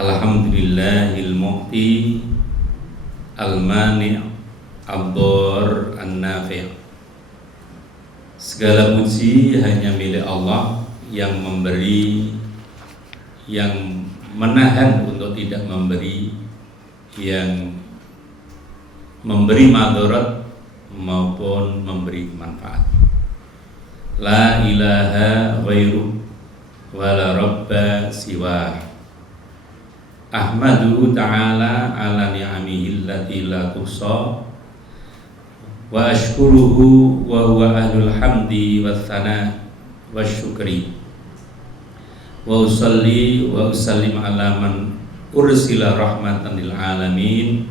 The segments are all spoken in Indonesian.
Alhamdulillahil mu'ti al-mani' ad-dar an-nafi'. Segala puji hanya milik Allah yang memberi, yang menahan untuk tidak memberi, yang memberi madarat maupun memberi manfaat. La ilaha ghairu wa la rabba siwa. Ahmadu ta'ala ala ni'amihi allati la tuhsa wa ashkuruhu wa huwa ahlul hamdi wa thana wa syukri wa usalli wa usallim ala man ursila rahmatan lil alamin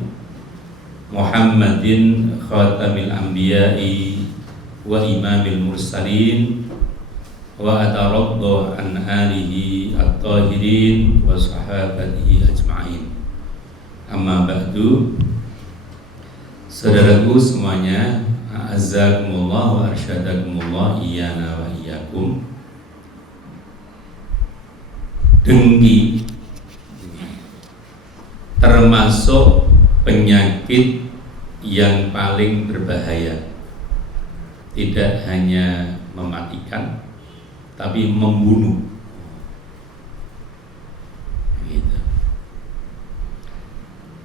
Muhammadin khatamil anbiya'i wa imamil mursalin wa ataradda an alihi at-tahirin wa sahabatihi ajma'in. Amma ba'du. Saudaraku semuanya, a'azzakumullah wa arsyadakumullah iyana wa iyyakum. Dengki termasuk penyakit yang paling berbahaya. Tidak hanya mematikan, tapi membunuh. Gitu.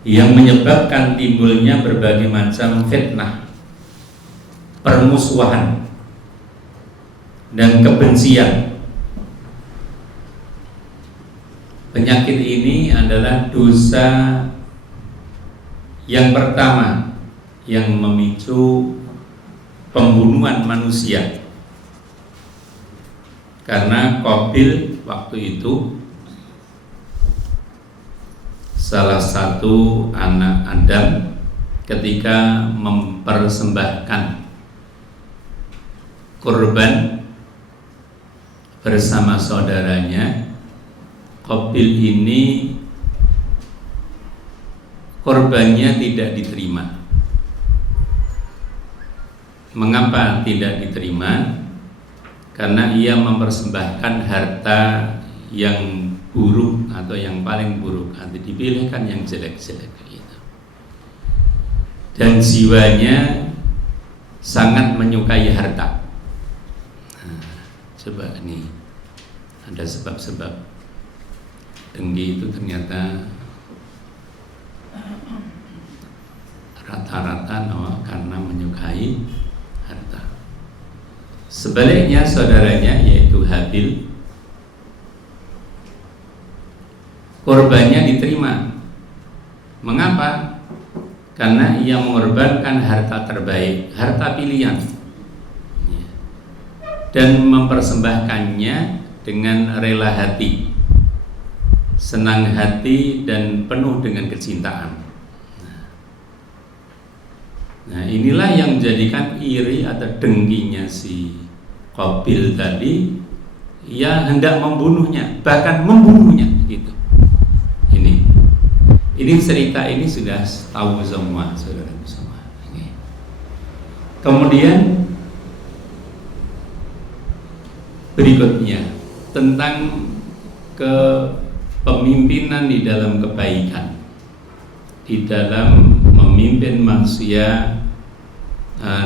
Yang menyebabkan timbulnya berbagai macam fitnah, permusuhan, dan kebencian. Penyakit ini adalah dosa yang pertama yang memicu pembunuhan manusia. Karena Qabil waktu itu salah satu anak Adam ketika mempersembahkan kurban bersama saudaranya, Qabil ini kurbannya tidak diterima. Mengapa tidak diterima? Karena ia mempersembahkan harta yang buruk atau yang paling buruk, atau dipilihkan yang jelek-jelek gitu. Dan jiwanya sangat menyukai harta. Nah, coba nih, ada sebab-sebab dengki itu ternyata rata-rata karena menyukai harta. Sebaliknya saudaranya yaitu Habil, korbannya diterima. Mengapa? Karena ia mengorbankan harta terbaik, harta pilihan, dan mempersembahkannya dengan rela hati, senang hati, dan penuh dengan kecintaan. Nah, inilah yang menjadikan iri atau dengkinya si Qabil tadi, ia hendak membunuhnya, bahkan membunuhnya gitu. Ini cerita ini sudah tahu semua, saudara semua. Kemudian berikutnya tentang kepemimpinan di dalam kebaikan, di dalam memimpin manusia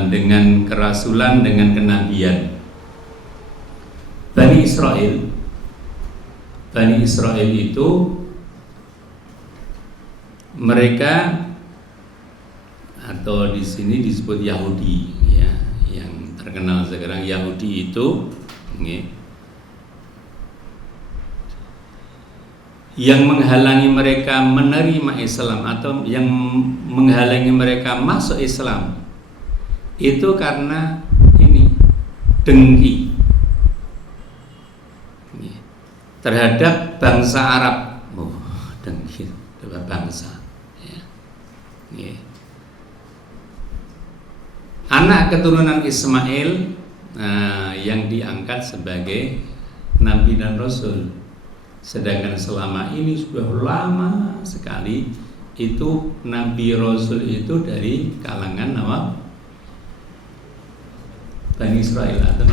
dengan kerasulan, dengan kenabian. Bani Israel itu mereka, atau di sini disebut Yahudi, ya, yang terkenal sekarang Yahudi itu, yang menghalangi mereka menerima Islam atau yang menghalangi mereka masuk Islam itu karena ini dengki terhadap bangsa Arab. Dengki terhadap bangsa, ya. Anak keturunan Ismail yang diangkat sebagai Nabi dan Rasul. Sedangkan selama ini sudah lama sekali itu Nabi Rasul itu dari kalangan Bani Israel atau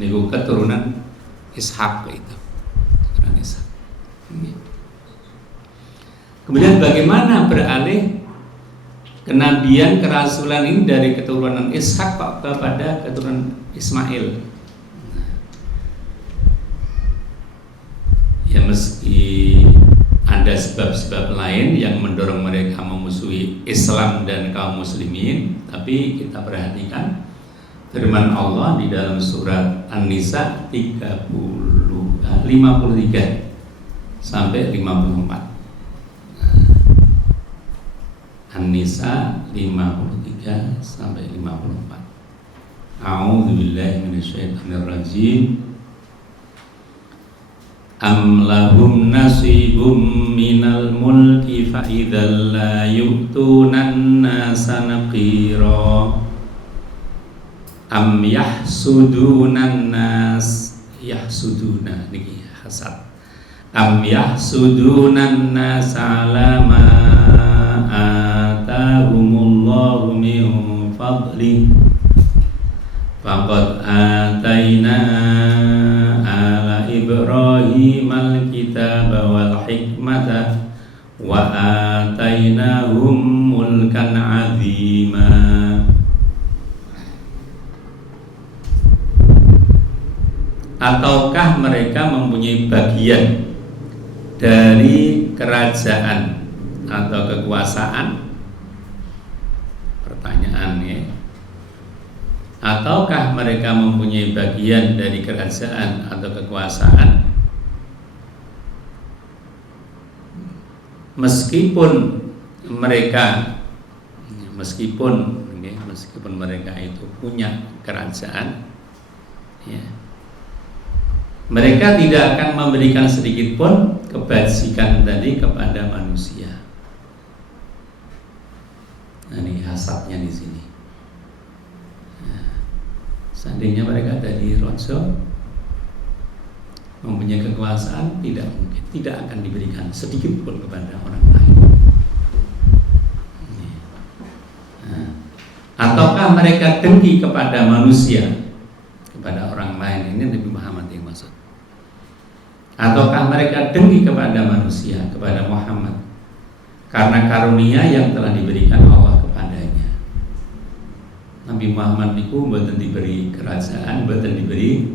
niku keturunan Ishak itu. Keturunan Ishak. Kemudian bagaimana beralih kenabian kerasulan ini dari keturunan Ishak kepada keturunan Ismail? Ya meski ada sebab-sebab lain yang mendorong mereka memusuhi Islam dan kaum muslimin, tapi kita perhatikan firman Allah di dalam surat An-Nisa 53 sampai 54. An-Nisa 53 sampai 54. A'udzubillahi minasyaitonirrajim. Am lahum nasibum minal mulki fa idzal la yu'tunan nasa naqira. Am yahsudunan nas, yahsuduna niki hasad. Am yahsudunan nas ala ma atahumullahu min fadli faqad ataina ala Ibrahim al-kitaba wal hikmata wa atainahum mulkan azima. Ataukah mereka mempunyai bagian dari kerajaan atau kekuasaan? Pertanyaannya, ataukah mereka mempunyai bagian dari kerajaan atau kekuasaan? Meskipun mereka itu punya kerajaan, ya, mereka tidak akan memberikan sedikit pun kebajikan tadi kepada manusia. Nah, ini hasadnya di sini. Nah, seandainya mereka dari rojo mempunyai kekuasaan, tidak mungkin, tidak akan diberikan sedikit pun kepada orang lain. Nah, ataukah mereka dengki kepada manusia, kepada orang lain? Ini Nabi Muhammad yang maksud. Ataukah mereka dengki kepada manusia, kepada Muhammad, karena karunia yang telah diberikan Allah kepadanya? Nabi Muhammad itu bukan diberi kerajaan, bukan diberi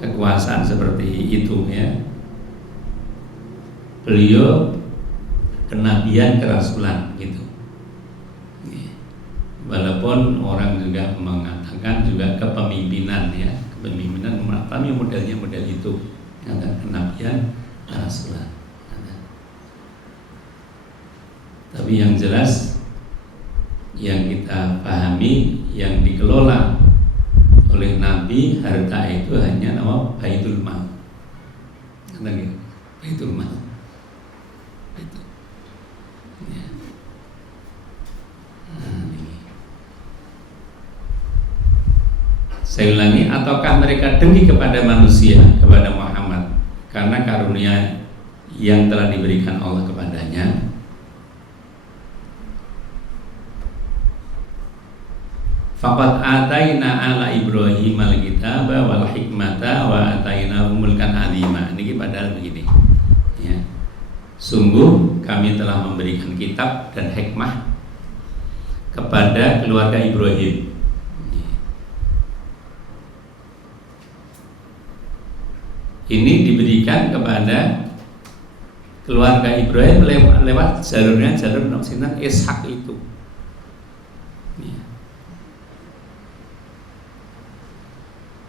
kekuasaan seperti itu, ya. Beliau kenabian, kerasulan gitu. Walaupun orang juga mengatakan juga kepemimpinan, ya, kepemimpinan, tapi modelnya model itu, ada kenabian, kerasulan. Tapi yang jelas yang kita pahami, yang dikelola oleh Nabi, harta itu hanya nama Baitul Mal. Baitul Mal. Itu. Ya. Saya ulangi, ataukah mereka dengki kepada manusia, kepada Muhammad, karena karunia yang telah diberikan Allah kepadanya? Faqad ataina ala Ibrahim al-kitaba wal hikmata wa atainahum mulkan azima. Ini padahal begini, ya. Sungguh kami telah memberikan kitab dan hikmah kepada keluarga Ibrahim. Ini diberikan kepada keluarga Ibrahim lewat jalurnya, jalur Sinten Ishak itu.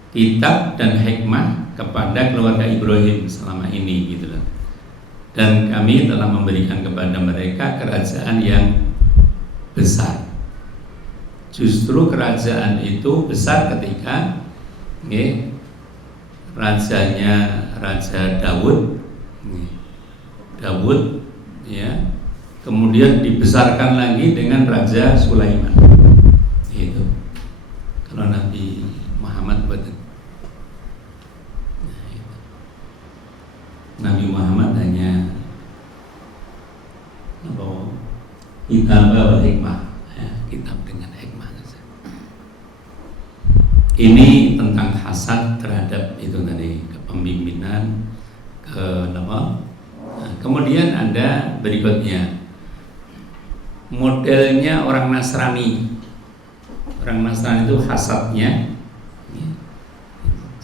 Kitab dan hikmah kepada keluarga Ibrahim selama ini, gitu loh. Dan kami telah memberikan kepada mereka kerajaan yang besar. Justru kerajaan itu besar ketika rajanya Raja Daud, ya, kemudian dibesarkan lagi dengan Raja Sulaiman. Itu kalau Nabi Muhammad betul. Nabi Muhammad hanya kitab wal hikmah, ya, kitab dengan hikmah saja. Ini tentang hasad terhadap itu tadi, kepemimpinan, nama. Nah, kemudian ada berikutnya modelnya orang Nasrani. Orang Nasrani itu hasadnya,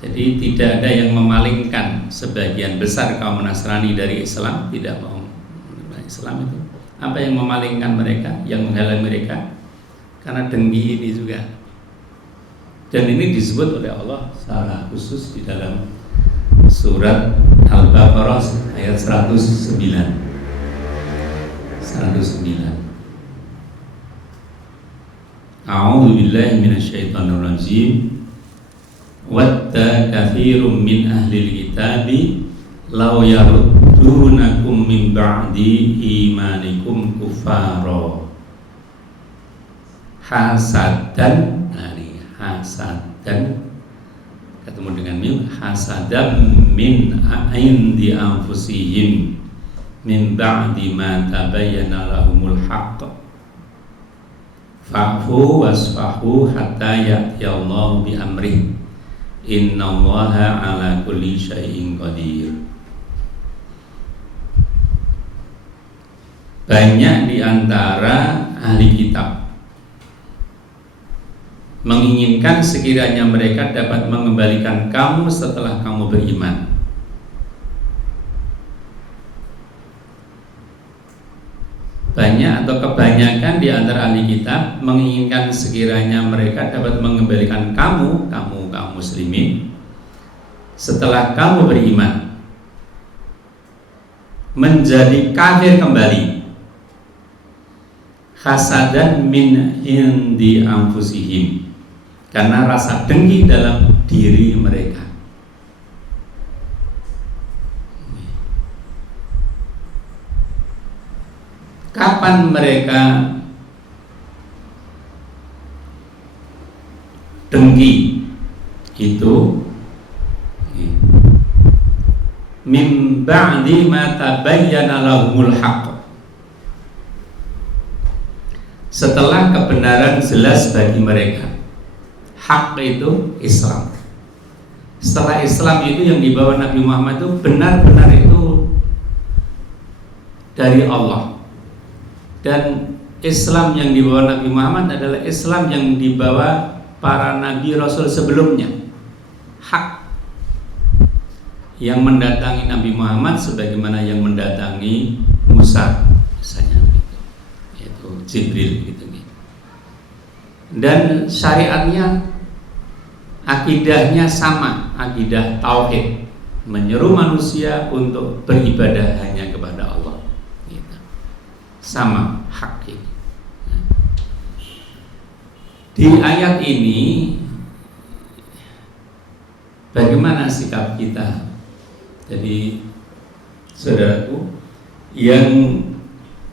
jadi tidak ada yang memalingkan sebagian besar kaum Nasrani dari Islam, tidak mau Islam itu. Apa yang memalingkan mereka, yang menghalang mereka? Karena dengki ini juga. Dan ini disebut oleh Allah secara khusus di dalam surat Al-Baqarah ayat 109. A'udzu billahi minasyaitonir rajim. Wadda katsirun min ahlil kitabi law yaruddunakum min ba'di imanikum kuffara hasadan. Nah ini hasadan ketemu dengan mim, hasadam min indi anfusihim min ba'di ma tabayyana lahumul haqq fa'fu wasfahu hatta ya'tiyallahu bi amrih innallaha ala kulli syai'in qadir. Banyak di antara ahli kitab menginginkan sekiranya mereka dapat mengembalikan kamu setelah kamu beriman. Banyak atau kebanyakan di antara ahli kitab menginginkan sekiranya mereka dapat mengembalikan kaum muslimin setelah kamu beriman menjadi kafir kembali, hasadan min indi anfusihim, karena rasa dengki dalam diri mereka. Kapan mereka dengki itu? Min ba'di ma tabayyana lahumul haqq, setelah kebenaran jelas bagi mereka. Hak itu Islam. Setelah Islam itu yang dibawa Nabi Muhammad itu benar-benar itu dari Allah. Dan Islam yang dibawa Nabi Muhammad adalah Islam yang dibawa para Nabi Rasul sebelumnya. Hak yang mendatangi Nabi Muhammad sebagaimana yang mendatangi Musa misalnya, yaitu Jibril gitu. Dan syariatnya, akidahnya sama, akidah tauhid, menyeru manusia untuk beribadah hanya kepada Allah. Sama hak ini. Di ayat ini bagaimana sikap kita? Jadi saudaraku, yang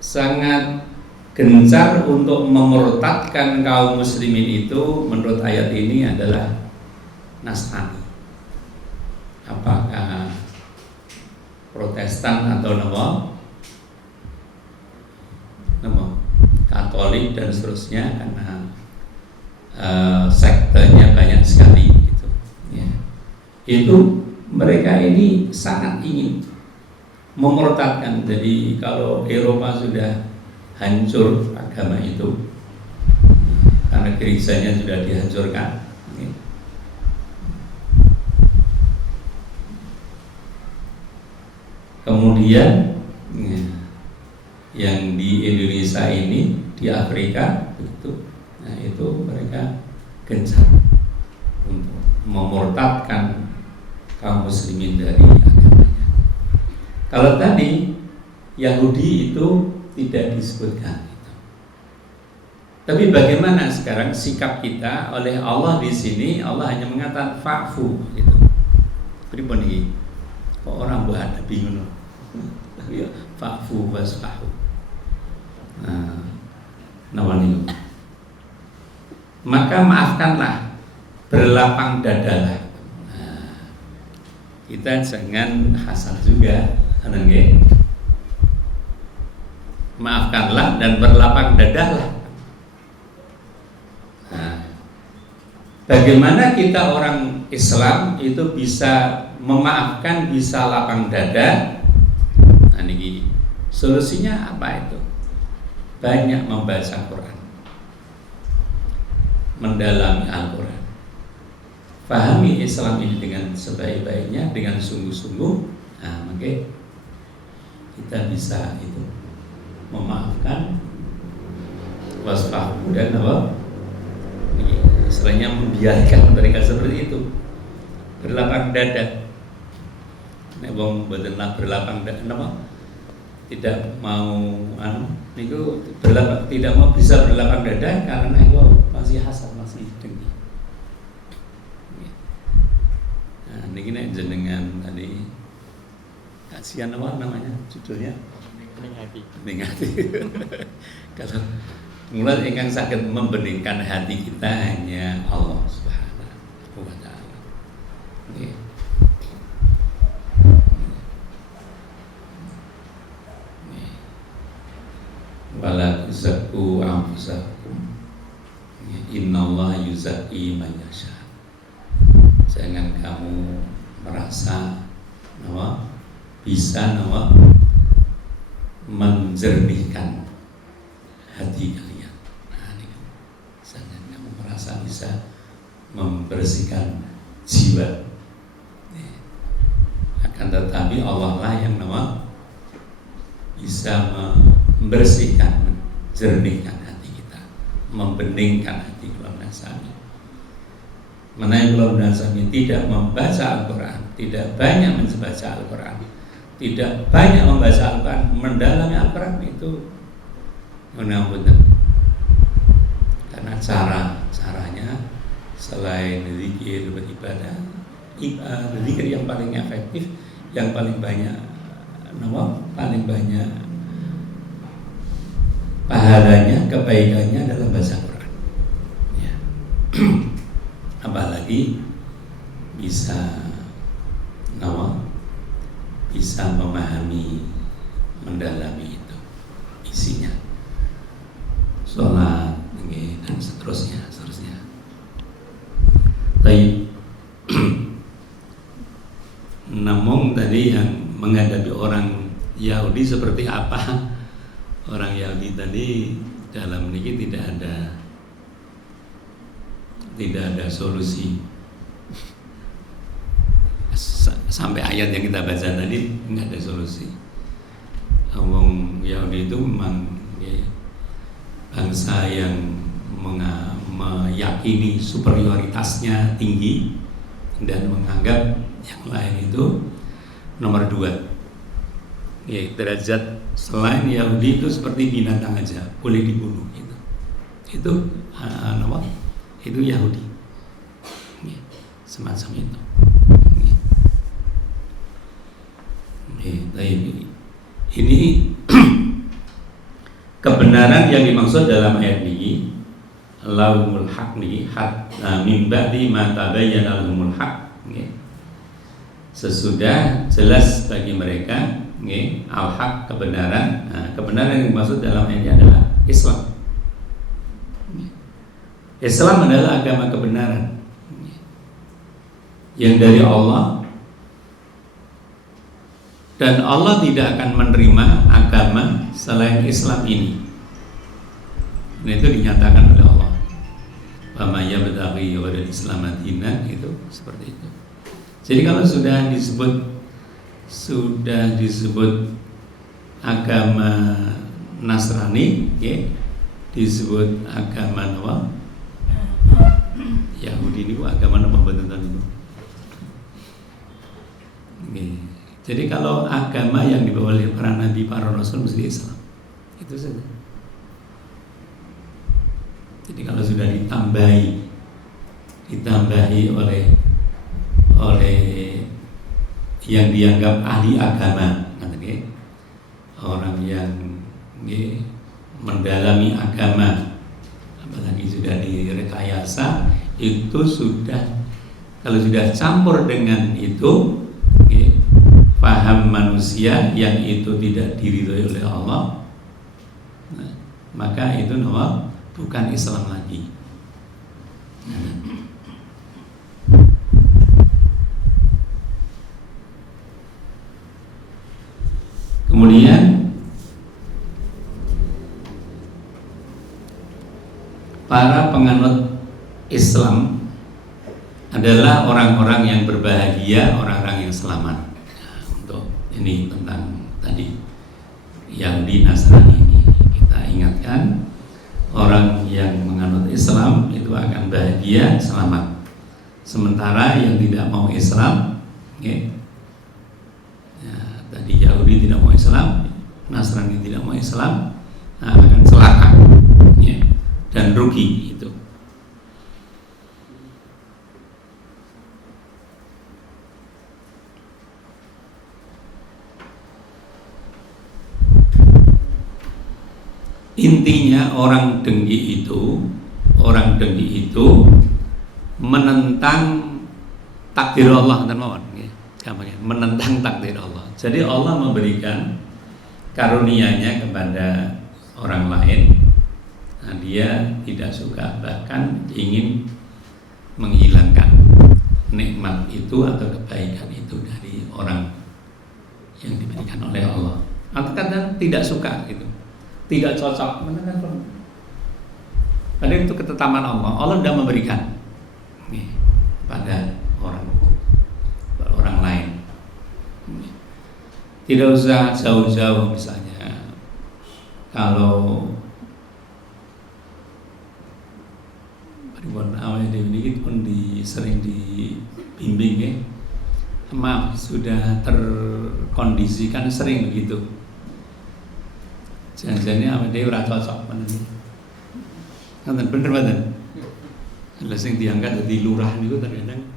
sangat gencar untuk memurtadkan kaum muslimin itu menurut ayat ini adalah Nasrani. Apakah Protestan atau Katolik dan seterusnya, karena sektenya banyak sekali gitu. Ya. Itu mereka ini sangat ingin memurtadkan. Jadi kalau Eropa sudah hancur agama itu karena gerejanya sudah dihancurkan, ya. Kemudian ya, yang di Indonesia ini, di Afrika itu, nah itu mereka gencar untuk memurtadkan kaum muslimin dari agamanya. Kalau tadi Yahudi itu tidak disebutkan gitu. Tapi bagaimana sekarang sikap kita oleh Allah di sini? Allah hanya mengatakan fa'fu gitu. Pripun iki? Kok orang buat bingung. Fa'fu wasfahu. Maka maafkanlah, berlapang dadalah. Kita jangan hasad juga, maafkanlah dan berlapang dadalah. Bagaimana kita orang Islam itu bisa memaafkan, bisa lapang dada Solusinya apa itu? Banyak membaca Quran, mendalami Al-Quran, pahami Islam ini dengan sebaik-baiknya, dengan sungguh-sungguh. Nah, maka kita bisa itu memaafkan, wasfahu, dan apa? Istilahnya membiarkan mereka seperti itu, berlapang dada. Nek wong mboten berlapang dada napa? Tidak mau niku tidak mau bisa berlapang dada karena itu masih hasad, masih dengki. Nah, niki nek jenengan tadi kasihan apa namanya judulnya? Bening hati. Kalau mulai ingkang saged membeningkan hati kita hanya Allah Subhanahu wa taala. Nggih. Wala tuzakku anfusakum, innallaha yuzakki man yasha. Jangan kamu merasa bisa menjernihkan hati kalian. Nah, ini kan. Jangan kamu merasa bisa membersihkan jiwa. Akan tetapi Allah lah yang bisa membersihkan, menjernihkan hati kita, membeningkan hati kula nasami. Menawi kula nasami tidak membaca Al-Quran, tidak banyak membaca Al-Quran, tidak banyak membaca Al-Quran, mendalami Al-Quran itu menampunten. Karena caranya selain zikir beribadah, zikir yang paling efektif, yang paling banyak paling banyak pahalanya, kebaikannya dalam bahasa Quran. Ya. Apalagi bisa bisa memahami, mendalami itu isinya, sholat dan seterusnya. Baik. Namun tadi yang menghadapi orang Yahudi seperti apa? Orang Yahudi tadi dalam niki tidak ada solusi. Sampai ayat yang kita baca tadi nggak ada solusi. Orang Yahudi itu memang bangsa yang meyakini superioritasnya tinggi dan menganggap yang lain itu nomor 2. Derajat selain Yahudi itu seperti binatang aja, boleh dibunuh gitu. Itu itu Yahudi. Semacam itu. Ini kebenaran yang dimaksud dalam ayat ini, lahumul haq nih, min ba'di ma tabayyana lahumul haq. Sesudah jelas bagi mereka al-haq, kebenaran. Nah, kebenaran yang dimaksud dalam ayat ini adalah Islam. Islam adalah agama kebenaran yang dari Allah, dan Allah tidak akan menerima agama selain Islam ini. Dan itu dinyatakan oleh Allah. Wa may yabtaghi ghairal Islam dinan, itu seperti itu. Jadi kalau sudah disebut agama Nasrani, disebut agama Yahudi ini agama apa itu? Jadi kalau agama yang dibawa oleh para nabi, para rasul mesti Islam. Itu saja. Jadi kalau sudah ditambahi oleh yang dianggap ahli agama, orang yang mendalami agama, apalagi sudah direkayasa, itu kalau sudah campur dengan itu paham manusia yang itu tidak diridhoi oleh Allah, maka itu bukan Islam lagi. Kemudian adalah orang-orang yang berbahagia, orang-orang yang selamat. Untuk ini tentang tadi Yahudi Nasrani ini kita ingatkan, orang yang menganut Islam itu akan bahagia, selamat. Sementara yang tidak mau Islam, ya, tadi Yahudi tidak mau Islam, Nasrani tidak mau Islam, akan celaka, ya, dan rugi itu. Intinya orang dengki itu menentang takdir Allah, menentang takdir Allah. Jadi Allah memberikan karunia-Nya kepada orang lain, nah, dia tidak suka, bahkan ingin menghilangkan nikmat itu atau kebaikan itu dari orang yang diberikan oleh Allah. Atau kadang tidak suka gitu, tidak cocok, padahal itu ketetapan Allah. Allah tidak memberikan pada orang lain. Tidak usah jauh-jauh, misalnya kalau ribuan awal ini pun sering dibimbing, ya. Maaf, sudah terkondisikan sering begitu. Jangan-jangan awal dia ora cocok bener bener. Kalau sing diangkat jadi lurah itu terkadang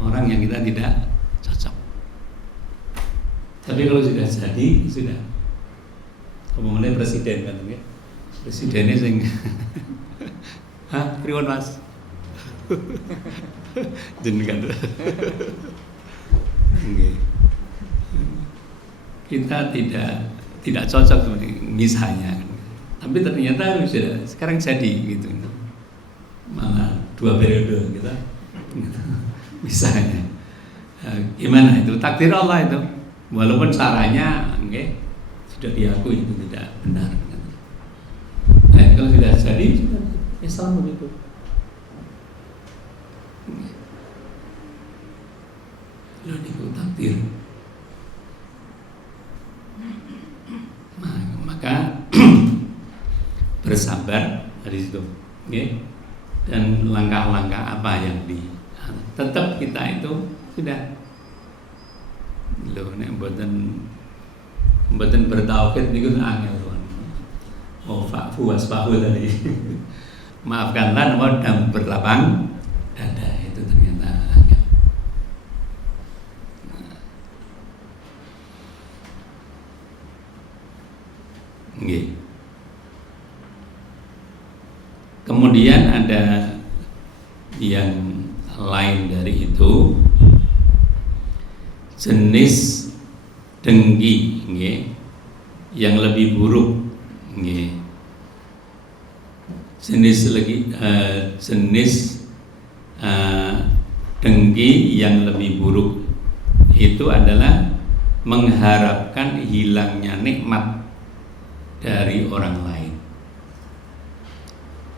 orang yang kita tidak cocok. Tapi kalau sudah jadi, sudah. Ngomongnya presiden kan, ya. Presidennya sing pripun Mas? Jenengan. Kita tidak cocok misalnya. Tapi ternyata sudah sekarang jadi gitu. Malah 2 periode kita misalnya. Gimana itu takdir Allah itu, walaupun caranya sudah diakui itu tidak benar. Nah, kalau sudah jadi, sudah Islam begitu. Lalu itu takdir. Maka bersabar dari situ, dan langkah-langkah apa yang tetap kita itu sudah nek mboten bertauhid niku angel tuan. Fa'fu wasfahu tadi. Maafkanlah dan berlapang dada, itu ternyata angel. Kemudian ada yang lain dari itu, jenis dengki yang lebih buruk, jenis dengki yang lebih buruk itu adalah mengharapkan hilangnya nikmat dari orang lain.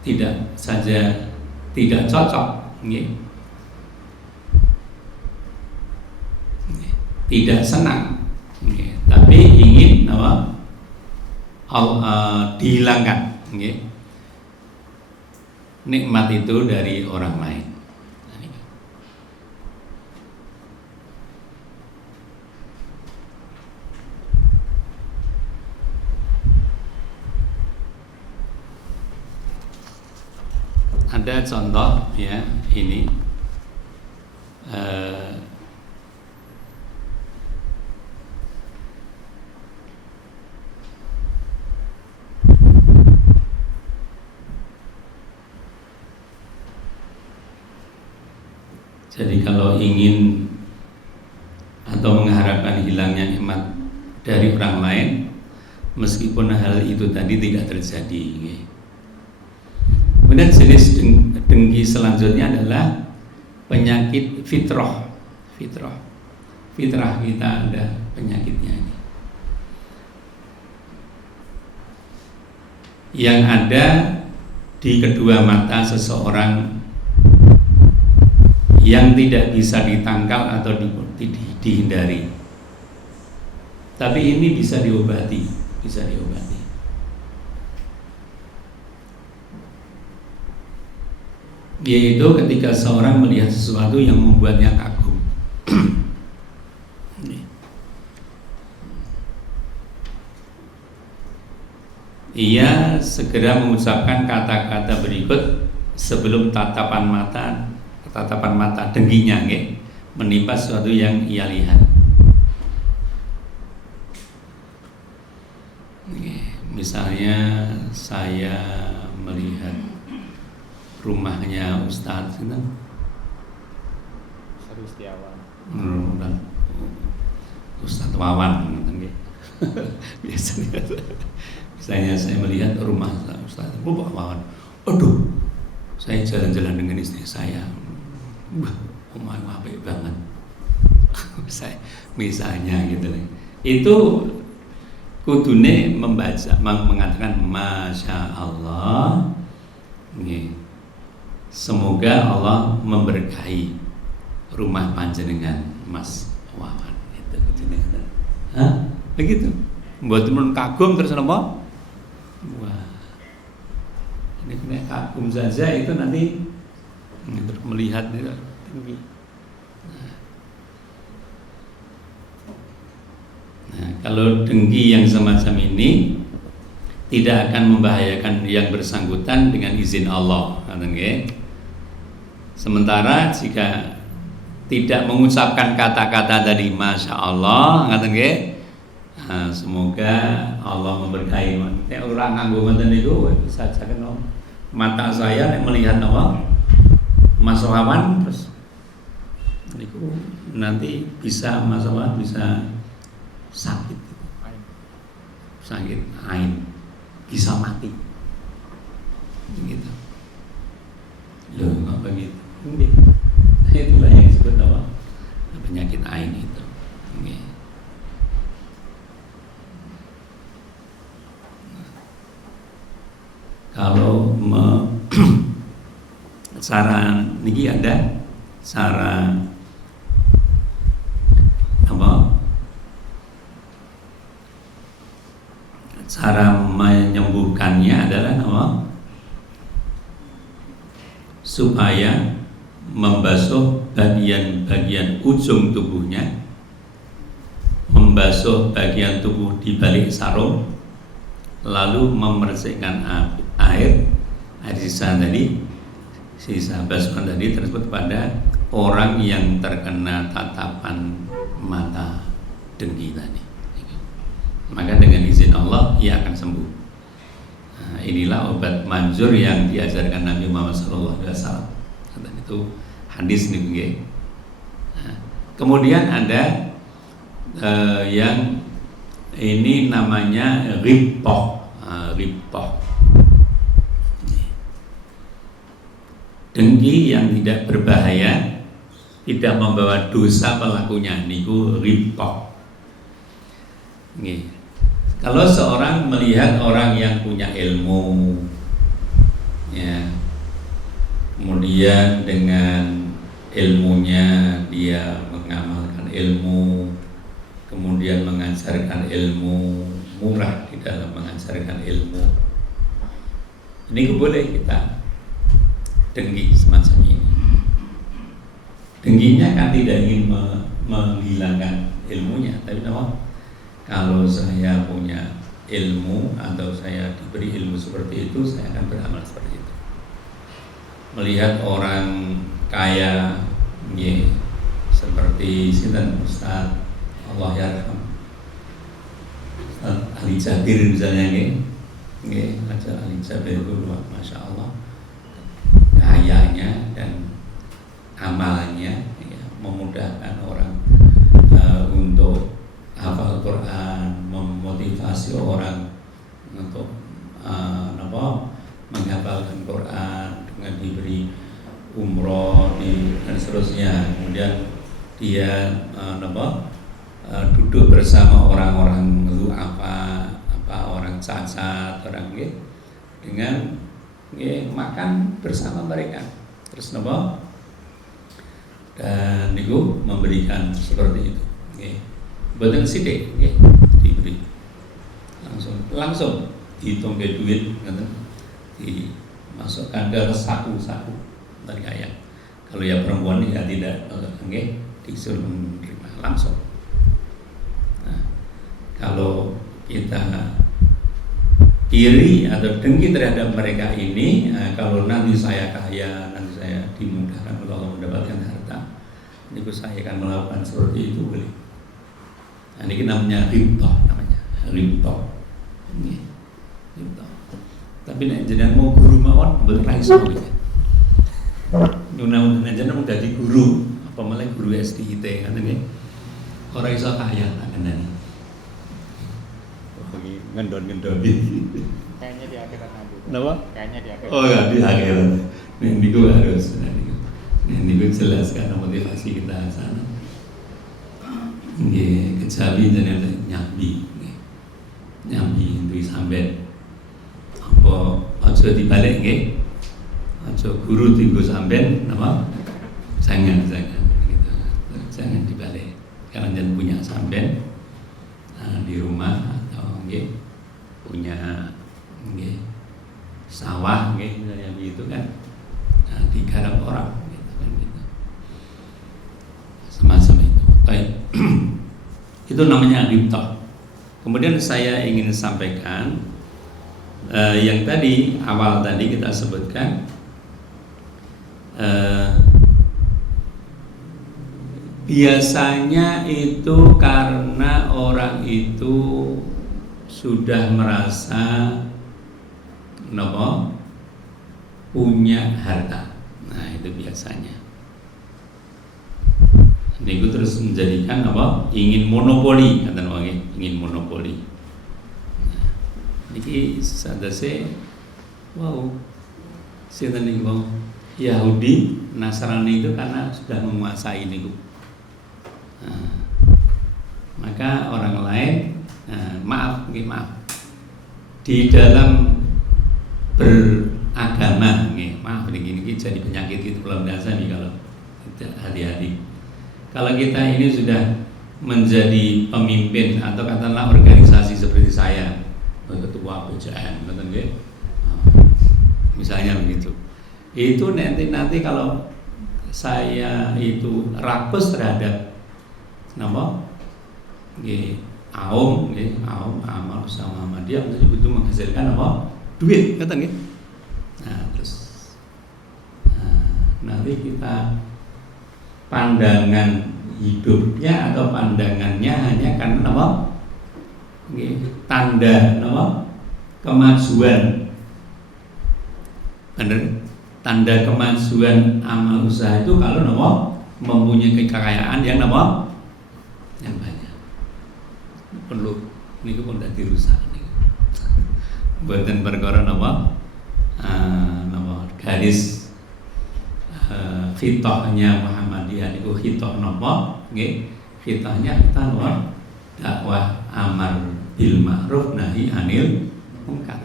Tidak saja tidak cocok, tidak senang, tapi ingin dihilangkan nikmat itu dari orang lain. Ada contoh, ya, ini jadi kalau ingin atau mengharapkan hilangnya nikmat dari orang lain, meskipun hal itu tadi tidak terjadi. Kemudian jenis dengki selanjutnya adalah penyakit fitrah. Fitrah kita ada penyakitnya ini, yang ada di kedua mata seseorang yang tidak bisa ditangkal atau dihindari. Tapi ini bisa diobati, bisa diobati. Yaitu ketika seorang melihat sesuatu yang membuatnya kagum. Ia segera mengucapkan kata-kata berikut sebelum tatapan mata dengkinya menimpa sesuatu yang ia lihat. Misalnya saya melihat rumahnya Ustadz itu Ustadz Wawan biasanya saya melihat rumah Ustadz Wawan, aduh, saya jalan-jalan dengan istri saya, rumah apik banget. Saya misalnya gitu, itu kudune membaca, mengatakan Masya Allah, semoga Allah memberkahi rumah panjenengan Mas Wawan. Itu begitu. Buat teman kagum terus apa? Wah, ini kena kagum saja itu nanti melihat itu tinggi. Nah, kalau dengki yang semacam ini tidak akan membahayakan yang bersangkutan dengan izin Allah, sementara jika tidak mengucapkan kata-kata tadi Masya Allah, semoga Allah memberkahi. Orang nganggo ngoten niku saja kena mata saya melihat Mas Wawan, terus niku nanti bisa Mas Wawan bisa sakit ain, bisa mati gitu. Loh, nggak begitu? Itulah yang disebut penyakit ain itu. Kalau cara niki ada cara cara menyembuhkannya adalah supaya membasuh bagian-bagian ujung tubuhnya, membasuh bagian tubuh di balik sarung, lalu memercikkan air sisa basuhan tadi tersebut pada orang yang terkena tatapan mata dengki tadi. Maka dengan izin Allah ia akan sembuh. Nah, inilah obat manjur yang diajarkan Nabi Muhammad SAW. Dan itu hadis nih. Nah, kemudian ada yang ini namanya ripoh. Dengki yang tidak berbahaya, tidak membawa dosa pelakunya, niku ripoh. Kalau seorang melihat orang yang punya ilmu, ya, kemudian dengan ilmunya dia mengamalkan ilmu, kemudian mengajarkan ilmu, murah di dalam mengajarkan ilmu, ini boleh kita dengki semacam ini. Dengkinya kan tidak ingin menghilangkan ilmunya, tapi kalau saya punya ilmu atau saya diberi ilmu seperti itu, saya akan beramal seperti itu. Melihat orang kaya, seperti sinten Ustaz Allah yarham, Ustaz Ali Jabir misalnya, Ali Jabir itu Masya Allah, kayanya dan amalannya memudahkan orang untuk hafal Quran, memotivasi orang untuk menghafalkan Quran dengan diberi umroh dan seterusnya. Kemudian dia duduk bersama orang-orang orang cacat, orang dengan makan bersama mereka. Terus dan niku memberikan seperti itu. Nggih. Mboten sithik nggih diberi. Langsung dihitung ke duit ngoten. Dimasukkan ke saku-saku dari ayam. Kalau ya perempuan ya tidak nggih disuruh menerima langsung. Nah, kalau kita iri atau dengki terhadap mereka ini, kalau nanti saya kaya, nanti saya dimudahkan oleh Allah mendapatkan harta, niku saya akan melakukan seperti itu boleh. Nah, ini namanya rimtoh, ini rimtoh. Tapi nek jenengan mau guru mawon, mboten ra iso iki. Nyunaun jenengan mau dadi guru, apa malah guru SDIT ngoten nggih. Ora iso kaya ngene. Ngendon-ngendoni. Kayaknya di akhirat nanti. Kenapa? Kayaknya di akhirat. Oh ya di akhirat. Niku harus. Niku jelas karena motivasi kita sana. Nggih, kecuali jenengan nyambi. Nyambi itu sampean. Apa aja dibalik nggih. Aja guru tinggo sampean napa? Jangan gitu. Jangan dibalik. Kalau jangan punya sampean di rumah nggih punya nggih sawah nggih misalnya begitu kan, digarap orang gitu kan gitu. Semacam itu. Baik. Itu namanya ghibtah. Kemudian saya ingin sampaikan yang tadi awal tadi kita sebutkan biasanya itu karena orang itu sudah merasa punya harta. Nah itu biasanya. Niku terus menjadikan ingin monopoli, kata orang ingin monopoli. Nah, niki sadase wow. Sinten niku Yahudi, Nasrani itu karena sudah menguasai niku. Nah, maka orang lain maaf di dalam beragama maaf ini jadi penyakit itu belum dasar nih kalau tidak hati-hati. Kalau kita ini sudah menjadi pemimpin atau katakanlah organisasi seperti saya, ketua PJN, misalnya begitu, itu nanti kalau saya itu rakus terhadap aum amal sama dia itu menghasilkan duit kata nggih. Nah terus nanti kita pandangan hidupnya atau pandangannya hanya karena tanda kemajuan, bener, tanda kemajuan amal usaha itu kalau mempunyai kekayaan yang yang banyak. Perlu niku pun tak dirusak niku. Mboten perkara garis khitahnya Muhammadiyah niku khitah napa? Nggih, khitahnya kita dakwah amar bil ma'ruf nahi anil munkar.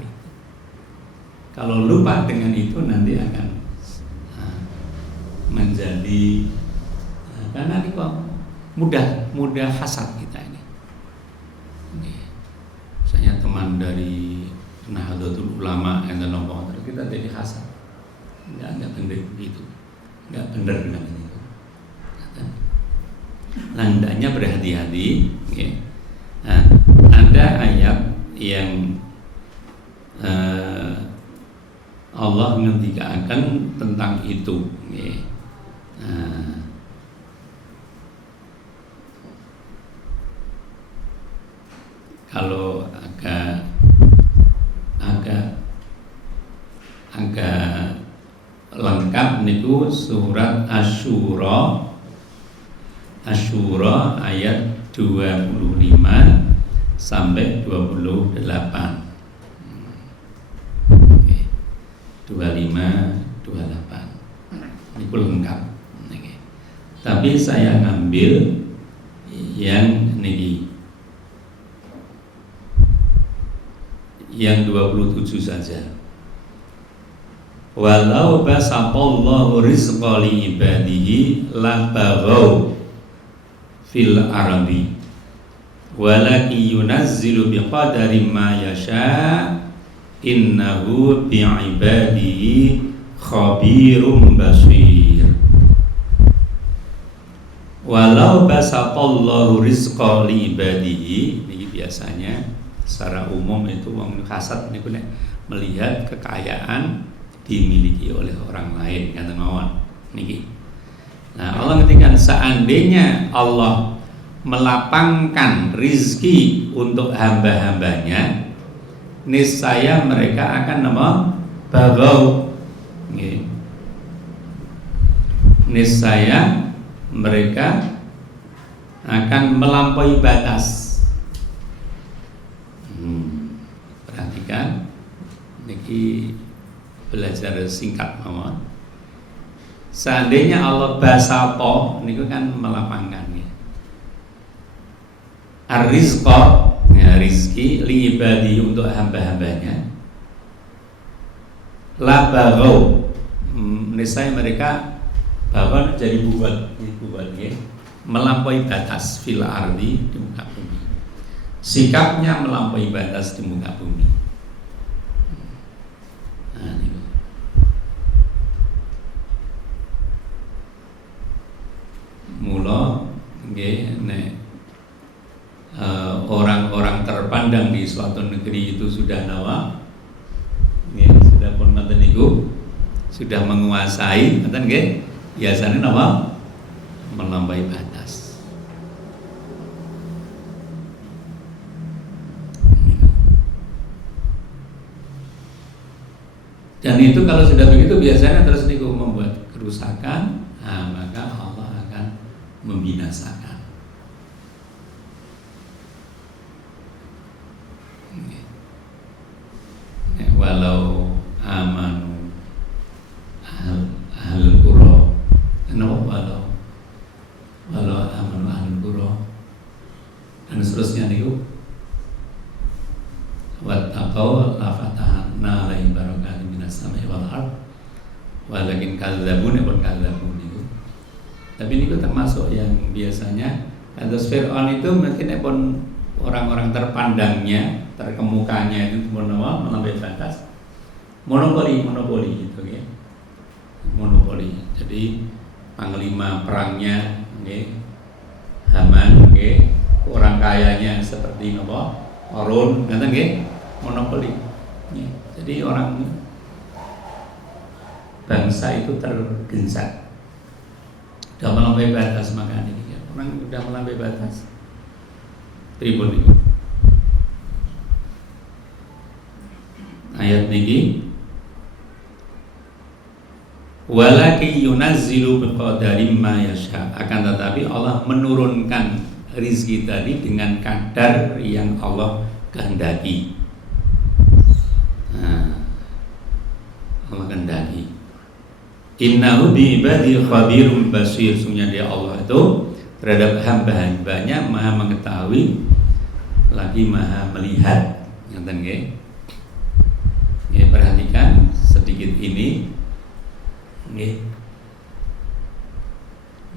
Kalau lupa dengan itu nanti akan menjadi karena ini kok mudah hasad kita ini. Misalnya teman dari Nahdlatul Ulama enten napa terus kita jadi hasad. Enggak benar begitu. Enggak benar namanya itu. Landanya berhati-hati, okay. Nah, ada ayat yang Allah mengendikakan tentang itu, okay. Kalau agak lengkap niku surat Asyura ayat 25 sampai 28. Oke. 25 28. Niku lengkap. Oke. Tapi saya ngambil yang niki. Yang 27 saja. walau basatallahu rizqa li ibadihi la baghaw fil arabi walaki yunazzilu biqadari ma yasha innahu bi'ibadihi khabirum basir. Walau basatallahu rizqa li ibadihi, ini biasanya secara umum itu wong hasad niku nek melihat kekayaan dimiliki oleh orang lain kata mawon niki. Nah, Allah ngertikan seandainya Allah melapangkan rizki untuk hamba-hambanya, niscaya mereka akan bagau. Niscaya mereka akan melampaui batas. Perhatikan, niki belajar singkat mawon. Seandainya Allah basato, niku kan melapangkan ya. Ar-rizqa, ya rizki li ibadi untuk hamba-hambanya. La bagau, niscaya mereka bahwa jadi buat ya, melampaui batas fil ardi di muka bumi. Sikapnya melampaui batas di muka bumi. Nah, ini. Mula nggih nek orang-orang terpandang di suatu negeri itu sudah nggih sudah pun ngoten niku sudah menguasai ngoten nggih biasanya melampaui batas. Dan itu kalau sudah begitu biasanya terus niku membuat kerusakan, nah, maka Allah akan membinasakan. Walau amanu ahal qura, walau amanu ahal qura, dan seterusnya niku wattaqau la fatahna alaihim barakatin minas samai wal ard walakin kadzabun niku. Tapi niku termasuk yang biasanya kados Fir'aun itu mungkin pun orang-orang terpandangnya, terkemukanya itu melampaui batas. Monopoli gitu ya. Monopoli. Jadi panglima perangnya nggih Haman nggih, orang kayanya seperti Qarun, ngoten nggih, monopoli. Ya, jadi orang bangsa itu tergencet. Sudah melampaui batas, maka ini ya, orang sudah melampaui batas. Pripun niku? Ayat niki walaki yunazzilu biqadari ma yasha, akan tetapi Allah menurunkan rizki tadi dengan kadar yang Allah kehendaki. Nah, Allah kehendaki. Innahu bi ibadi khabirum basir, sungguhnya dia Allah itu terhadap hamba-hambanya maha mengetahui lagi maha melihat. Ngoten nggih. Nggih, perhatikan sedikit ini. Nggih.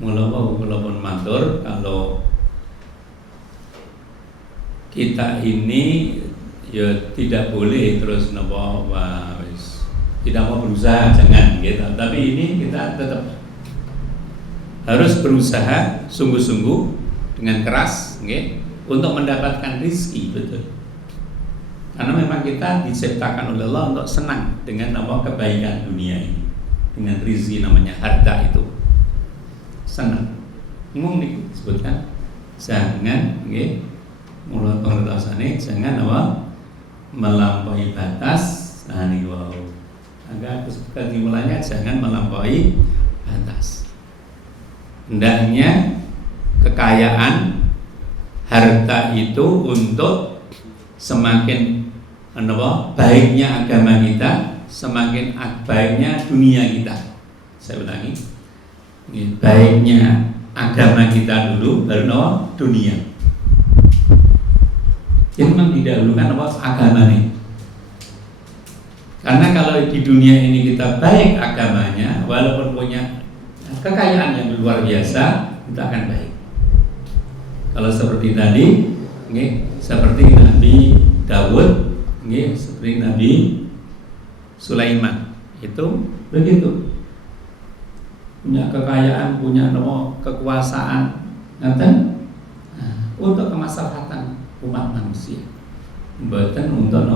Mula pun matur kalau kita ini ya tidak boleh terus tidak mau berusaha, jangan gitu. Tapi ini kita tetap harus berusaha sungguh-sungguh dengan keras, okay, untuk mendapatkan rizki, betul. Karena memang kita diciptakan oleh Allah untuk senang dengan kebaikan dunia ini, dengan rizki namanya harta itu, senang. Ngomong nih sebutkan, jangan, okay, mulai pengertiannya jangan melampaui batas. Nah ini wow. Agar kesimpulannya jangan melampaui batas. Hendaknya kekayaan harta itu untuk semakin baiknya agama kita, semakin baiknya dunia kita. Saya ulangi, baiknya agama kita dulu, baru dunia. Jadi memang didahulukan agama nih. Karena kalau di dunia ini kita baik agamanya, walaupun punya kekayaan yang luar biasa, kita akan baik. Kalau seperti tadi, seperti Nabi Dawud, seperti Nabi Sulaiman, itu begitu. Punya kekayaan, punya kekuasaan, untuk kemaslahatan umat manusia, bukan untuk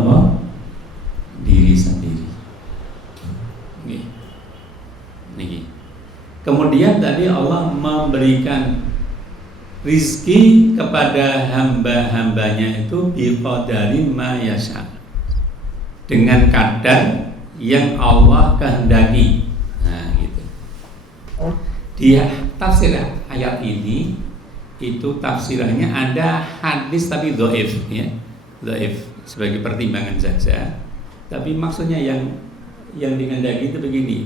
diri sendiri. Niki. Kemudian tadi Allah memberikan rizki kepada hamba-hambanya itu biqadari ma yasha, dengan kadar yang Allah kehendaki. Nah, gitu. Di tafsir ayat ini itu tafsirannya ada hadis tapi dhaif, ya. Dhaif sebagai pertimbangan saja. Tapi maksudnya yang dikehendaki itu begini.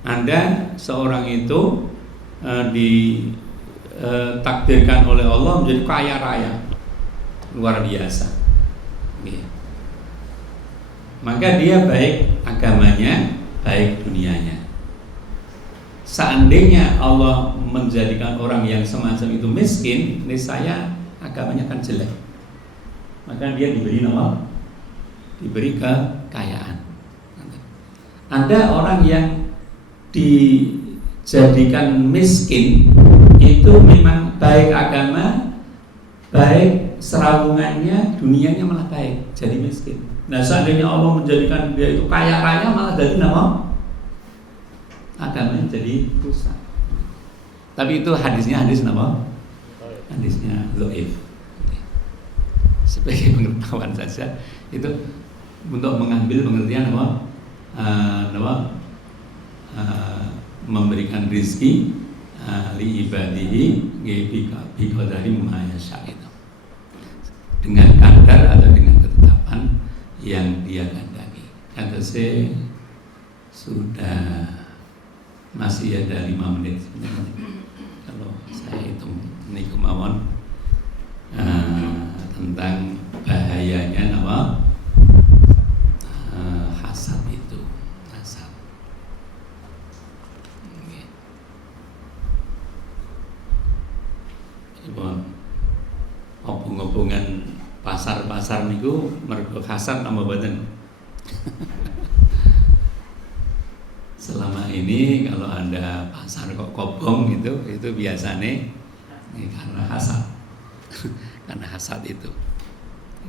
Anda seorang itu ditakdirkan oleh Allah menjadi kaya raya, luar biasa. Maka dia baik agamanya, baik dunianya. Seandainya Allah menjadikan orang yang semacam itu miskin, niscaya agamanya akan jelek. Maka dia diberi diberi kekayaan. Ada orang yang dijadikan miskin itu memang baik agama, baik serabungannya, dunianya malah baik, jadi miskin. Nah, seandainya Allah menjadikan dia itu kaya raya, malah jadi agamanya jadi rusak. Tapi itu hadisnya hadis hadisnya dhaif. Sebagai pengetahuan saja, itu untuk mengambil pengertian memberikan rizki li ibadihi bi qadari ma yasha, itu dengan kadar atau dengan ketetapan yang dia kehendaki. Kata saya sudah masih ada 5 menit sebenarnya. Kalau saya hitung ini kemauan tentang bahayanya hasad itu, hasad. Obong-obongan pasar-pasar niku mergo hasad nambah badan. Selama ini kalau ada pasar kok kobong itu biasanya karena hasad. Karena hasad itu.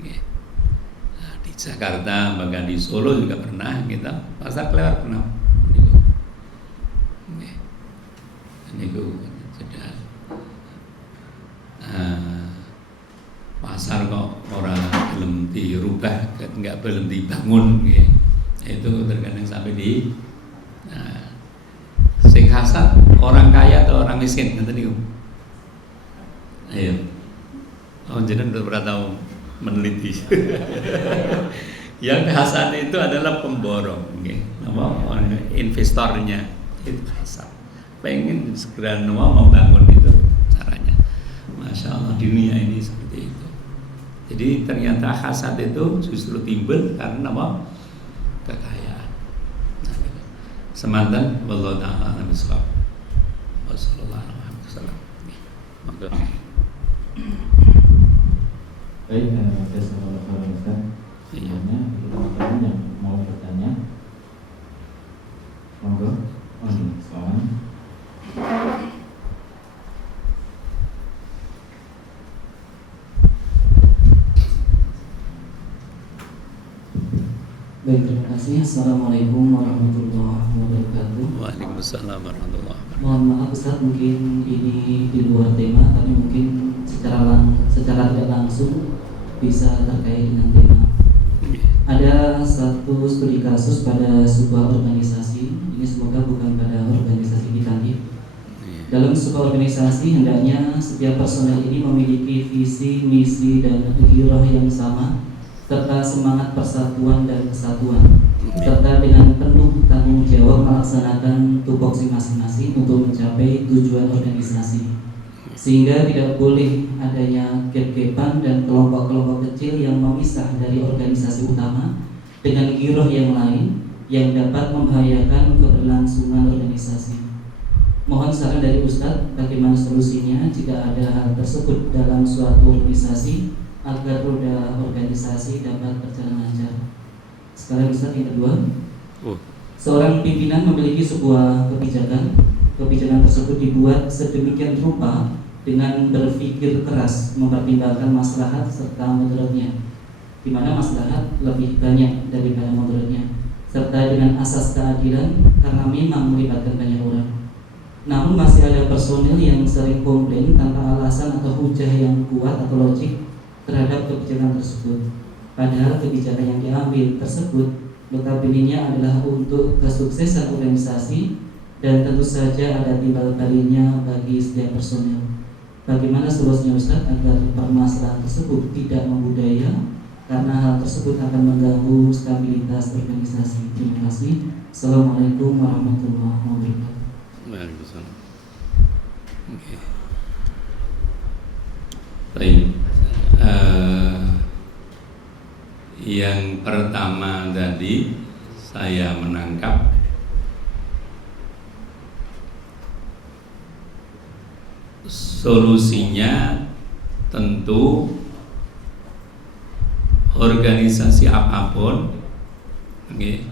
Nah, di Jakarta bahkan di Solo juga pernah kita pasar kelewat pernah. Ini sudah pasar kok orang belum dirubah, nggak belum dibangun, itu terkadang sampai di sing hasad orang kaya atau orang miskin, nanti niku. Ayo, jenengan udah pernah tahu meneliti. Yang hasad itu adalah pemborong, orang investornya itu hasad, pengen segera membangun itu caranya. Masya Allah, dunia ini seperti itu. Jadi ternyata hasad itu justru timbul karena kekayaan. Semantan wallahu ta'ala a'lam bishawab. Wassallallahu alaihi wasallam. Baik, Assalamualaikum Ustaz. Sebelumnya teman-teman yang mau bertanya, monggo. Soalan. Baik, terima kasih. Assalamualaikum warahmatullahi wabarakatuh. Waalaikumsalam warahmatullahi wabarakatuh. Mohon maaf Ustaz, mungkin ini di luar tema, tapi mungkin secara tidak langsung bisa terkait dengan tema. Ada satu studi kasus pada sebuah organisasi. Ini semoga bukan pada organisasi kita nih. Dalam sebuah organisasi hendaknya setiap personel ini memiliki visi, misi, dan gairah yang sama, serta semangat persatuan dan kesatuan, serta dengan penuh tanggung jawab melaksanakan tupoksi masing-masing untuk mencapai tujuan organisasi, sehingga tidak boleh adanya gap-gapan dan kelompok-kelompok kecil yang memisah dari organisasi utama dengan giroh yang lain yang dapat membahayakan keberlangsungan organisasi. Mohon saran dari Ustadz bagaimana solusinya jika ada hal tersebut dalam suatu organisasi agar roda organisasi dapat berjalan lancar. Sekarang Ustadz yang kedua, seorang pimpinan memiliki sebuah kebijakan. Kebijakan tersebut dibuat sedemikian rupa dengan berpikir keras, mempertimbangkan maslahat serta mudaratnya, di mana maslahat lebih banyak daripada mudaratnya, serta dengan asas keadilan karena memang melibatkan banyak orang. Namun masih ada personil yang sering komplain tanpa alasan atau hujah yang kuat atau logik terhadap kebijakan tersebut. Padahal kebijakan yang diambil tersebut notabene-nya adalah untuk kesuksesan organisasi dan tentu saja ada timbal baliknya bagi setiap personil. Bagaimana solusinya Ustaz agar permasalahan tersebut tidak membudaya karena hal tersebut akan mengganggu stabilitas organisasi. Terima kasih. Assalamualaikum warahmatullahi wabarakatuh. Waalaikumsalam. Oke. Baik. Yang pertama tadi saya menangkap solusinya tentu organisasi apapun, okay,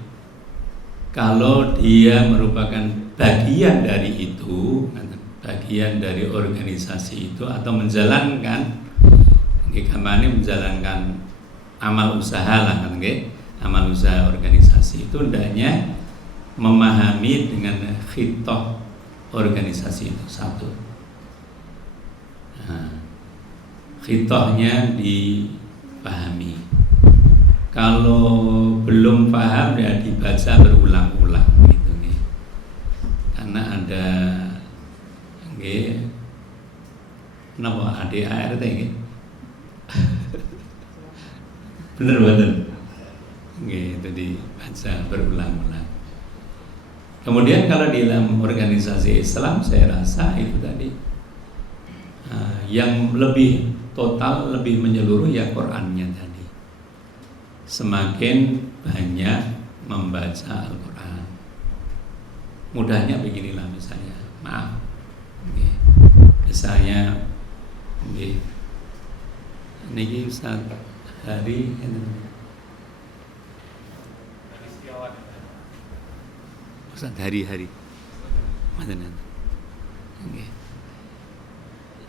kalau dia merupakan bagian dari itu, bagian dari organisasi itu atau menjalankan, menjalankan amal usaha lah, amal usaha organisasi itu hendaknya memahami dengan khitoh organisasi itu satu. Khitohnya dipahami. Kalau belum paham ya dibaca berulang-ulang gitu nih. Karena ada kenapa ADART nggih? Bener. Itu dibaca berulang-ulang. Kemudian kalau di dalam organisasi Islam saya rasa itu tadi yang lebih total, lebih menyeluruh ya Qur'annya tadi. Semakin banyak membaca Al-Quran. Mudahnya beginilah misalnya, maaf, misalnya, ini Ustaz Hari, Ustaz Hari, mana nanti?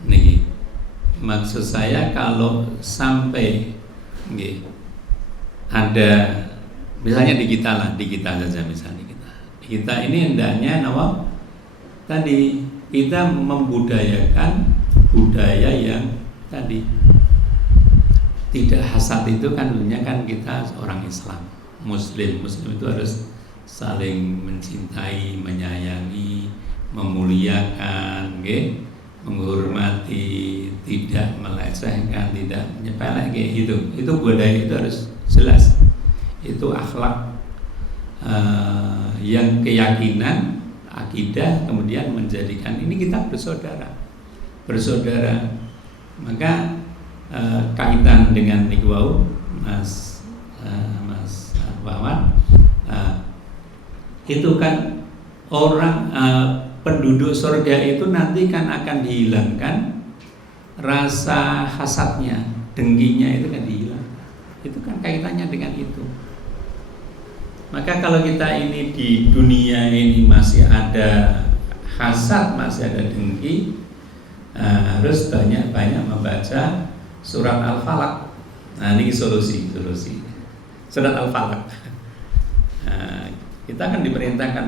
Nih, maksud saya kalau sampai ada misalnya di kita saja misalnya kita ini hendaknya tadi kita membudayakan budaya yang tadi tidak hasad itu kan sebenarnya kan kita orang Islam Muslim itu harus saling mencintai, menyayangi, memuliakan, menghormati, tidak melecehkan, tidak menyepelekan gitu. Itu budaya itu harus jelas. Itu akhlak yang keyakinan, akidah kemudian menjadikan ini kita bersaudara. Maka kaitan dengan nikwau Mas Wawan, itu kan orang penduduk surga itu nanti kan akan dihilangkan rasa hasadnya, dengkinya itu kan dihilang. Itu kan kaitannya dengan itu. Maka kalau kita ini di dunia ini masih ada hasad, masih ada dengki, harus banyak-banyak membaca surat Al-Falaq. Nah, ini solusi. Surat Al-Falaq. Kita kan diperintahkan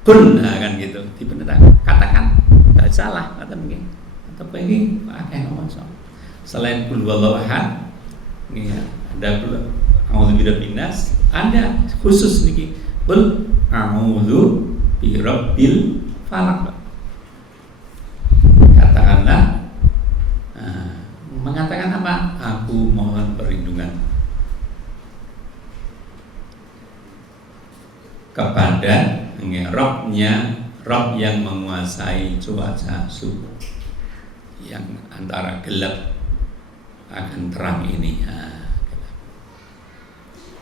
kun, kan gitu, diperintahkan katakan, bacalah, kata begini, atau pengen pakai ngomong selain kul wallahu ahad, ada kul a'udzu birabbinas, ada khusus niki kul a'udzu birabbil falaq. Katakanlah, mengatakan apa? Aku mohon perlindungan kepada Rob yang menguasai cuaca subuh yang antara gelap akan terang ini.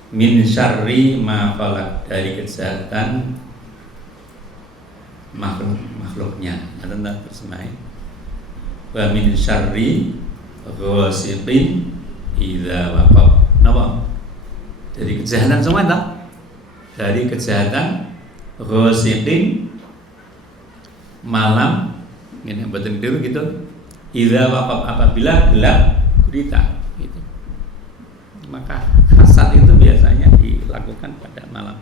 min syarri ma khalaq, dari kejahatan makhluknya. Ada tak terjemahin? Wa min syarri ghasiqin idza waqab. Napa? Dari kejahatan semua tak? Dari kejahatan ghasiqin malam, ini betul dulu gitu. Idza waqab, apabila gelap gulita gitu. Maka hasad itu biasanya dilakukan pada malam.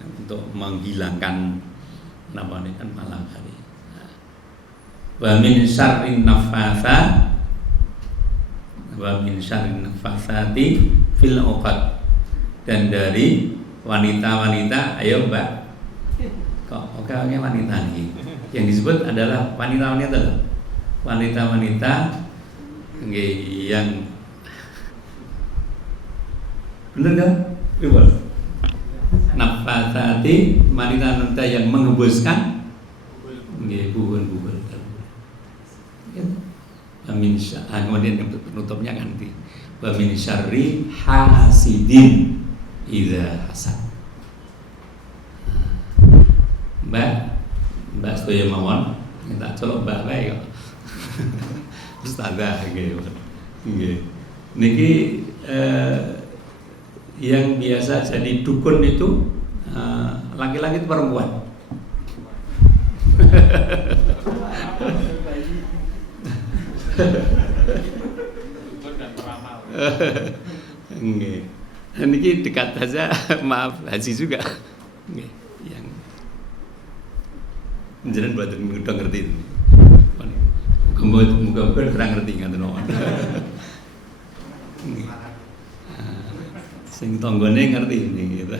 Nah, untuk menghilangkan namanya kan malam hari. Wa min syarrin naffatsa, wa min syarrin naffatsati fil 'uqad, dan dari wanita-wanita, ayo Mbak, kok oke wanita nih, yang disebut adalah wanita-wanita yang bener kan? Betul. Nafasati, wanita-wanita yang mengembuskan buhun-buhun. Amin. Kemudian penutupnya ganti. Wa min syarri hasidin idza hasad. Mbak sedaya mawon, tak colok Mbak wae kok. Ustazah nggih. Nggih. Niki yang biasa jadi dukun itu laki-laki itu perempuan. Nggih. Niki dekat saja, maaf Haji juga. Nggih, yang jenengan buat udah ngerti. Muga-muga kurang ngerti ngoten mawon. Sing tanggane ngerti ini gitu.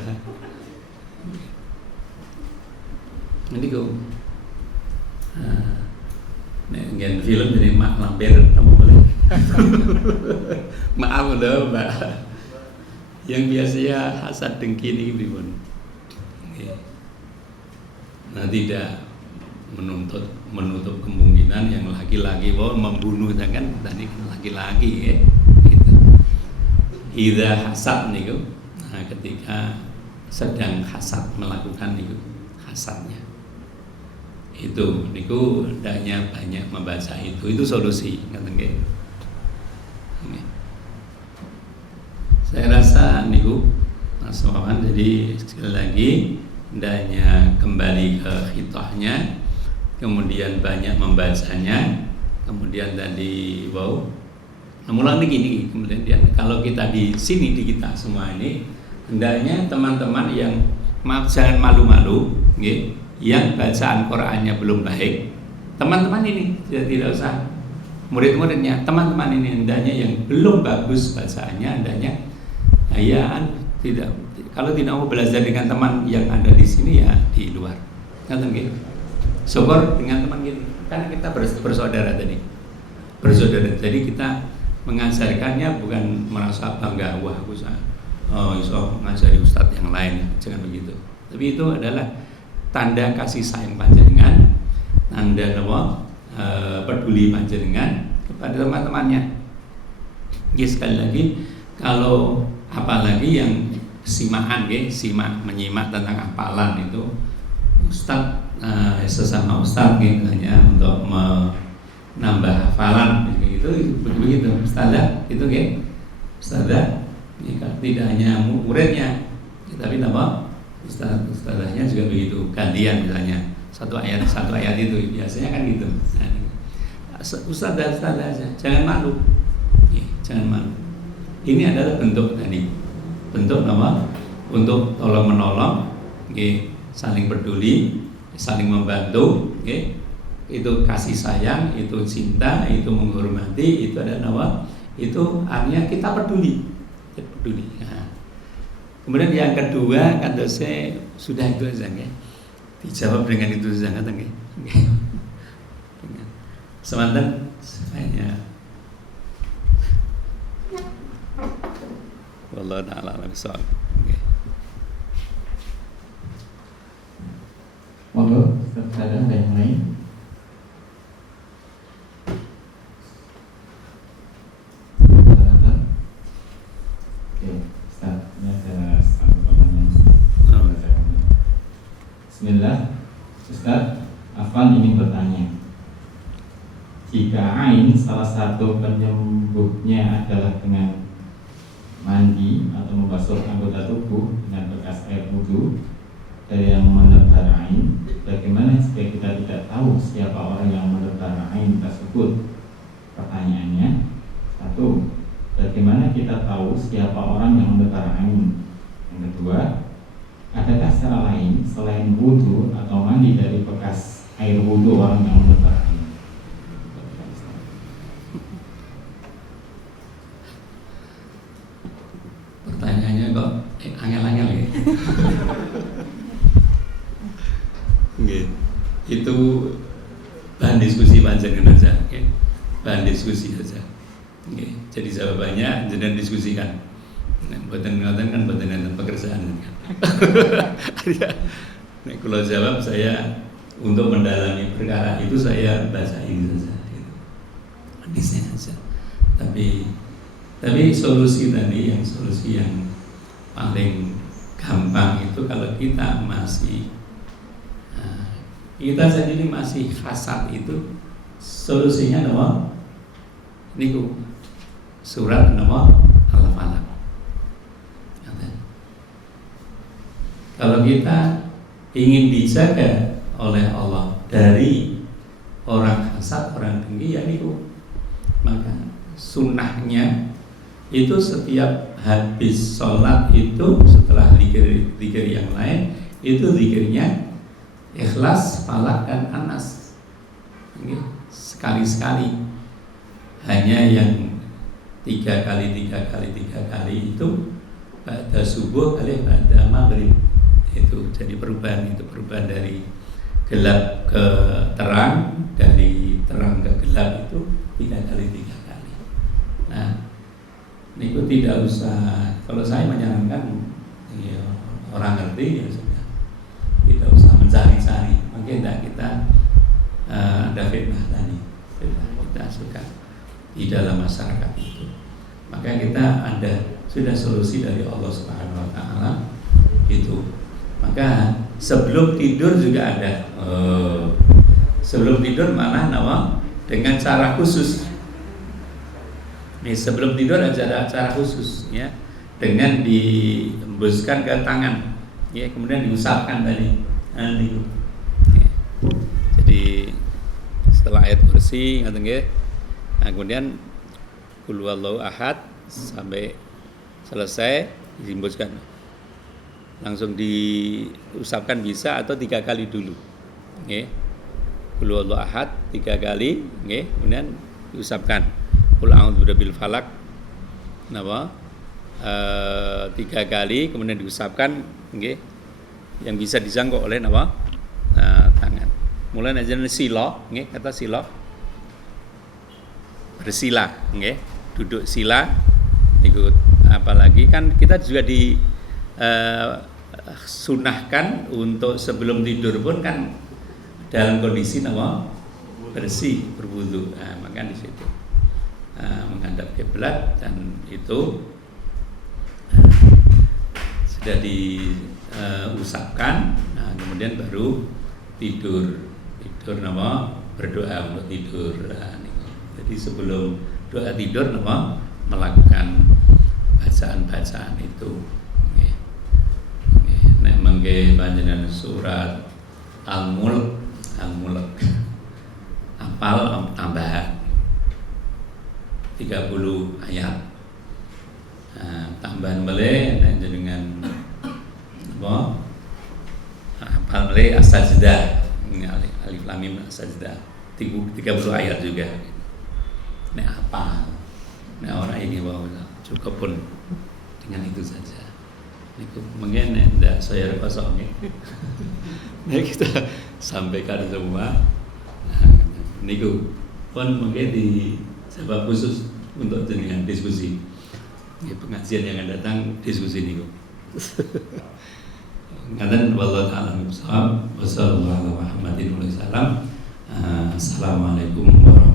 Nanti kok nek ngen film jadi mak lampir kamu boleh. Maaf lho Mbak. Yang biasanya hasad dengki ini pripun? Nah, tidak menutup kemungkinan yang laki-laki membunuh, kan tadi kan laki-laki ya. Gitu. Idza hasad niku, nah ketika sedang hasad melakukan niku hasadnya. Itu niku hendaknya banyak membaca itu solusi ngaten nggih. Saya rasa niku Mas Wawan, jadi sekali lagi hendaknya kembali ke khitahnya, kemudian banyak membacanya, kemudian tadi mulai gini, kemudian kalau kita di sini di kita semua ini hendaknya teman-teman yang maaf jangan malu-malu, nggih, yang bacaan Qur'annya belum baik, teman-teman ini tidak usah murid-muridnya, teman-teman ini hendaknya yang belum bagus bacaannya hendaknya tidak, kalau tidak mau belajar dengan teman yang ada di sini ya di luar, ngaten nggih. Syukur dengan teman kita, karena kita bersaudara tadi, jadi kita mengajarkannya bukan merasa bangga, wah aku iso ngajari ustadz yang lain, jangan begitu. Tapi itu adalah tanda kasih sayang panjenengan, tanda peduli panjenengan kepada teman-temannya. Jadi sekali lagi, kalau apalagi yang simaan, menyimak tentang hafalan itu, ustadz sesama ustadz hanya untuk menambah hafalan begitu ustazah itu ustazah tidak hanya muridnya tapi ustazahnya juga begitu, gantian misalnya satu ayat itu biasanya kan gitu. Ustazah aja jangan malu, jangan malu. Ini adalah bentuk untuk tolong menolong, saling peduli, saling membantu, itu kasih sayang, itu cinta, itu menghormati, itu adalah itu artinya kita peduli. Nah. Kemudian yang kedua kata saya sudah itu saja, dijawab dengan itu saja, semantan hanya. Wallahu ta'ala a'lam bishawab. Monggo, ada yang lain? Bismillah, Ustaz, Afwan ingin bertanya. Jika ain salah satu penyembuhnya adalah dengan mandi atau membasuh anggota tubuh dengan bekas air wudhu dari yang menebar ain, bagaimana jika kita tidak tahu siapa orang yang menebar ain tersebut? Pertanyaannya, satu, bagaimana kita tahu siapa orang yang menebar ain? Yang kedua, adakah cara lain selain wudhu atau mandi dari bekas air wudhu orang yang menebar ain? Pertanyaannya kok angel-angel ya. Nggih. Itu bahan diskusi panjenengan saja, nggih. Bahan diskusi saja. Nggih. Jadi jawabannya jenengan diskusikan. Nek mboten ngoten kan mboten enten pekerjaan kan. Nek kula jawab, saya untuk mendalami perkara itu saya baca ini saja gitu. Hadisnya saja. Tapi solusi tadi, solusi yang paling gampang itu kalau kita masih kita sendiri masih hasad itu, solusinya nama niku surat nama Al-Falaq. Kalau kita ingin dijaga oleh Allah dari orang hasad, orang dengki, ya niku, maka sunnahnya itu setiap habis sholat itu setelah zikir yang lain itu zikirnya Ikhlas, Falaq dan Anas. Sekali-sekali. Hanya yang 3 kali itu pada subuh kali pada maghrib. Itu jadi perubahan dari gelap ke terang, dari terang ke gelap itu 3 kali. Nah, itu tidak usah, kalau saya menyarankan ya, orang ngerti ya sudah, tidak usah mencari-cari. Mungkin kita ada fitnah tadi, kita suka di dalam masyarakat itu. Maka kita ada sudah solusi dari Allah Subhanahu Wa Taala itu. Maka sebelum tidur juga ada. Sebelum tidur malah dengan cara khusus. Nih, sebelum tidur ada cara khusus ya, dengan diembuskan ke tangan ya, kemudian diusapkan tadi ya. Jadi setelah ayat kursi ngaten nggih, nah, kemudian qul huwallahu ahad sampai selesai diembuskan, langsung diusapkan bisa, atau 3 kali dulu nggih. Qul huwallahu ahad 3 kali nggih, kemudian diusapkan. Qul a'udzu birabbil falaq napa 3 kali, kemudian diusapkan nggih, yang bisa dijangkau oleh napa tangan. Mulai aja sila nggih, kata sila bersila nggih, duduk sila niku. Apalagi kan kita juga di sunahkan untuk sebelum tidur pun kan dalam kondisi napa bersih, berwudu. Nah, maka di situ menghadap kiblat, dan itu sudah diusapkan. Nah, kemudian baru tidur nama berdoa untuk tidur. Nah, jadi sebelum doa tidur nama melakukan bacaan itu. Nek mengke panjenengan surat Al-Mulk apal tambahan 30 ayat. Nah, tambahan meleh dengan apa? Hafal meleh as-sajdah. Alif lam mim as-sajdah. 30 ayat juga. Nek apa? Nek orang ini bahwa cukup pun dengan itu saja. Niku mungkin ndak saya kosong ya. Nah, kita sampaikan semua. Nah, niku pun mungkin di sebab khusus untuk dengan diskusi ya, pengajian yang akan datang diskusi ini kok. Ngaten wallahu ta'ala bisawab. Wassallallahu ala Muhammadin wa sallam. Assalamualaikum warahmatullahi wabarakatuh.